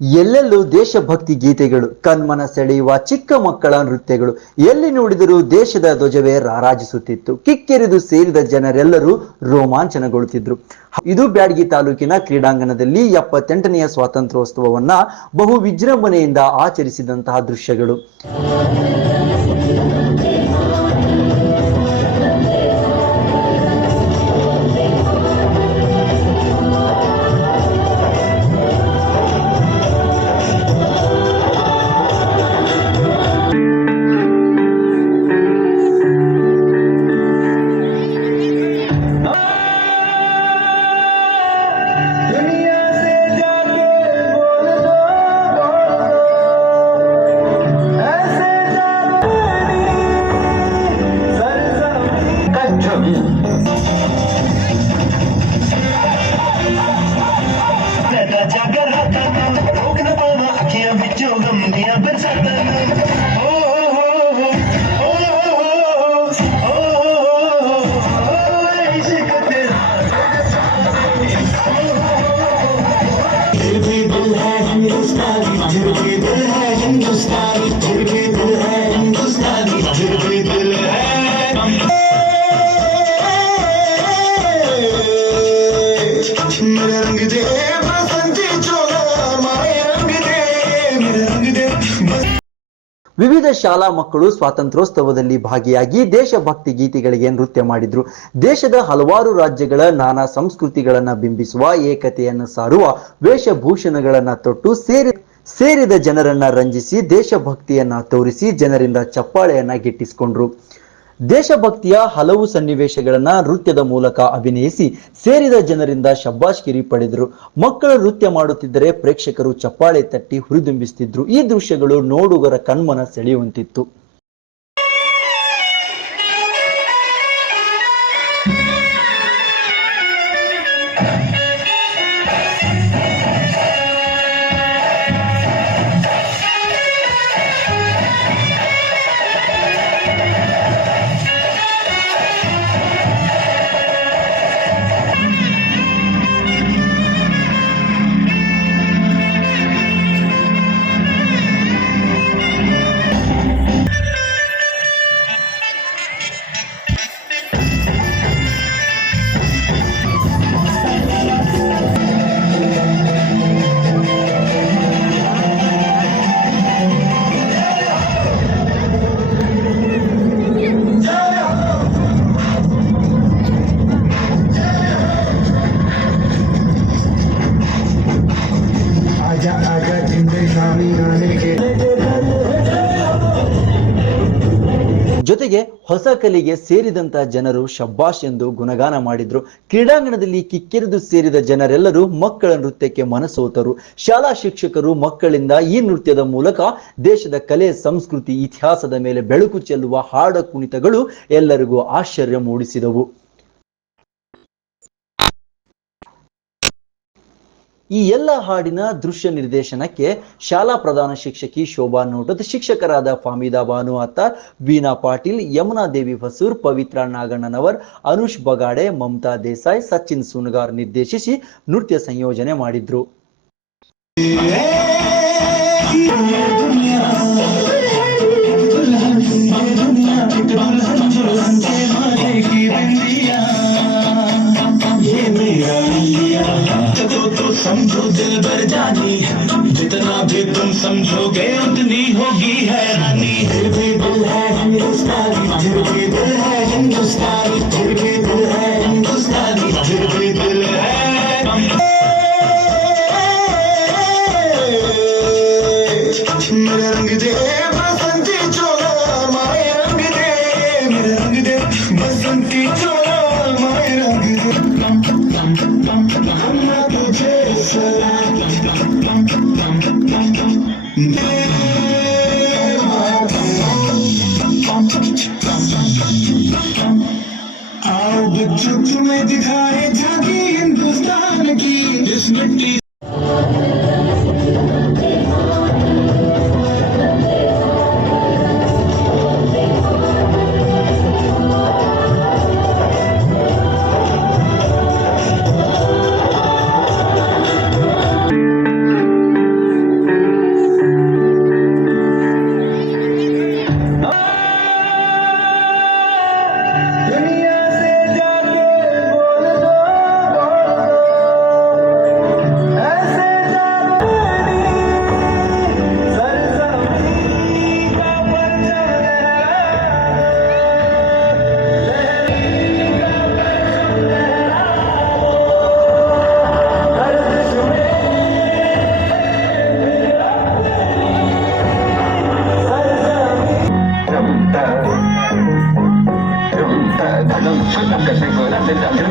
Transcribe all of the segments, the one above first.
ಎಲ್ಲೆಲ್ಲೂ ದೇಶಭಕ್ತಿ ಗೀತೆಗಳು, ಕಣ್ಮನ ಸೆಳೆಯುವ ಚಿಕ್ಕ ಮಕ್ಕಳ ನೃತ್ಯಗಳು, ಎಲ್ಲಿ ನೋಡಿದರೂ ದೇಶದ ಧ್ವಜವೇ ರಾರಾಜಿಸುತ್ತಿತ್ತು. ಕಿಕ್ಕೆರೆದು ಸೇರಿದ ಜನರೆಲ್ಲರೂ ರೋಮಾಂಚನಗೊಳ್ಳುತ್ತಿದ್ರು. ಇದು ಬ್ಯಾಡಗಿ ತಾಲೂಕಿನ ಕ್ರೀಡಾಂಗಣದಲ್ಲಿ ಎಪ್ಪತ್ತೆಂಟನೆಯ ಸ್ವಾತಂತ್ರ್ಯೋತ್ಸವವನ್ನ ಬಹು ವಿಜೃಂಭಣೆಯಿಂದ ಆಚರಿಸಿದಂತಹ ದೃಶ್ಯಗಳು. मेरे रंग दे बसंती चोला मारे रंग दे मेरे रंग दे बस ವಿವಿಧ ಶಾಲಾ ಮಕ್ಕಳು ಸ್ವಾತಂತ್ರ್ಯೋತ್ಸವದಲ್ಲಿ ಭಾಗಿಯಾಗಿ ದೇಶಭಕ್ತಿ ಗೀತೆಗಳಿಗೆ ನೃತ್ಯ ಮಾಡಿದ್ರು ದೇಶದ ಹಲವಾರು ರಾಜ್ಯಗಳ ನಾನಾ ಸಂಸ್ಕೃತಿಗಳನ್ನ ಬಿಂಬಿಸುವ ಏಕತೆಯನ್ನು ಸಾರುವ ವೇಷಭೂಷಣಗಳನ್ನ ತೊಟ್ಟು ಸೇರಿ ಸೇರಿದ ಜನರನ್ನ ರಂಜಿಸಿ ದೇಶಭಕ್ತಿಯನ್ನ ತೋರಿಸಿ ಜನರಿಂದ ಚಪ್ಪಾಳೆಯನ್ನ ಗಿಟ್ಟಿಸಿಕೊಂಡ್ರು ದೇಶಭಕ್ತಿಯ ಹಲವು ಸನ್ನಿವೇಶಗಳನ್ನ ನೃತ್ಯದ ಮೂಲಕ ಅಭಿನಯಿಸಿ ಸೇರಿದ ಜನರಿಂದ ಶಬ್ಬಾಷ್ಗಿರಿ ಪಡೆದರು. ಮಕ್ಕಳು ನೃತ್ಯ ಮಾಡುತ್ತಿದ್ದರೆ ಪ್ರೇಕ್ಷಕರು ಚಪ್ಪಾಳೆ ತಟ್ಟಿ ಹುರಿದುಂಬಿಸುತ್ತಿದ್ರು ಈ ದೃಶ್ಯಗಳು ನೋಡುಗರ ಕಣ್ಮನ ಸೆಳೆಯುವಂತಿತ್ತು. ಜೊತೆಗೆ ಹೊಸ ಕಲೆಗೆ ಸೇರಿದಂತ ಜನರು ಶಬ್ಬಾಷ್ ಎಂದು ಗುಣಗಾನ ಮಾಡಿದ್ರು. ಕ್ರೀಡಾಂಗಣದಲ್ಲಿ ಕಿಕ್ಕಿರಿದು ಸೇರಿದ ಜನರೆಲ್ಲರೂ ಮಕ್ಕಳ ನೃತ್ಯಕ್ಕೆ ಮನಸೋತರು. ಶಾಲಾ ಶಿಕ್ಷಕರು ಮಕ್ಕಳಿಂದ ಈ ನೃತ್ಯದ ಮೂಲಕ ದೇಶದ ಕಲೆ, ಸಂಸ್ಕೃತಿ, ಇತಿಹಾಸದ ಮೇಲೆ ಬೆಳಕು ಚೆಲ್ಲುವ ಹಾಡ ಕುಣಿತಗಳು ಎಲ್ಲರಿಗೂ ಆಶ್ಚರ್ಯ ಮೂಡಿಸಿದವು. ಈ ಎಲ್ಲ ಹಾಡಿನ ದೃಶ್ಯ ನಿರ್ದೇಶನಕ್ಕೆ ಶಾಲಾ ಪ್ರಧಾನ ಶಿಕ್ಷಕಿ ಶೋಭಾ ನೋಟದ ಶಿಕ್ಷಕರಾದ ಫಾಮಿದಾ ಬಾನು ಅತ್ತಾರ್ ವೀಣಾ ಪಾಟೀಲ್ ಯಮುನಾ ದೇವಿ ಹೊಸೂರ್ ಪವಿತ್ರ ನಾಗಣ್ಣನವರ್ ಅನುಷ್ ಬಗಾಡೆ ಮಮತಾ ದೇಸಾಯಿ ಸಚಿನ್ ಸುನ್ಗಾರ್ ನಿರ್ದೇಶಿಸಿ ನೃತ್ಯ ಸಂಯೋಜನೆ ಮಾಡಿದ್ರು समझो दिल भर जानी जितना भी तुम समझोगे, उतनी होगी हैरानी फिर भी दिल है हिंदुस्तानी, फिर भी दिल है हिंदुस्तानी, फिर भी दिल है हिंदुस्तानी, फिर भी दिल है मेरे रंग दे, बसंती चोला, माए रंग दे, मेरे रंग दे, बसंती चोला, माए रंग दे। Empty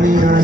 Maria.